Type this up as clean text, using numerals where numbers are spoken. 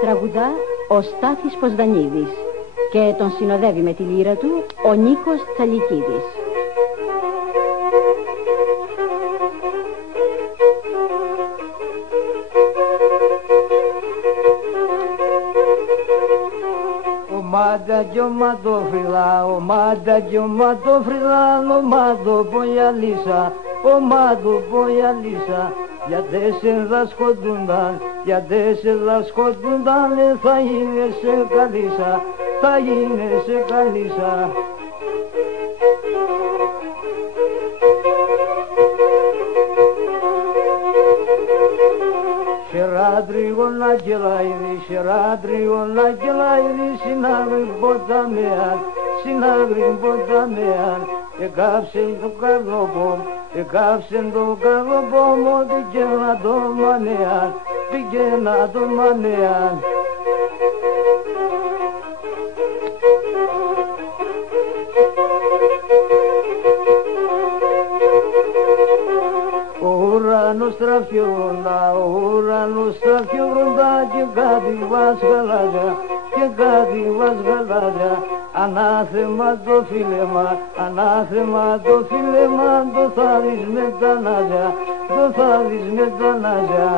Τραγουδά ο Στάθης Ποσδανίδης και τον συνοδεύει με τη λύρα του ο Νίκος Τσαλικίδης. Ομάδα κι ομαδόφρυλα, ομάδα κι ομαδόφρυλα, ομάδο ποιαλίσα, ομάδο ποιαλίσα. Γιατί σε δασκοντούνταν, γιατί σε δασκοντούνταν, θα γίνεσαι καλίσα, θα γίνεσαι καλίσα. Şeradrigon acılaydı, şeradrigon acılaydı, sinagrin bodameyan, sinagrin bodameyan. Ekapsen do galobom, ekapsen do galobom, o digena do maneyan, digena do maneyan. Ο ουρανός τραφιόντα, ο ουρανός τραφιόντα και κάτι βασγαλάζα, και κάτι βασγαλάζα. Ανάθεμα το φίλεμα, ανάθεμα το φίλεμα, το θα δεις με τα νάζια, το θα δεις με τα νάζια.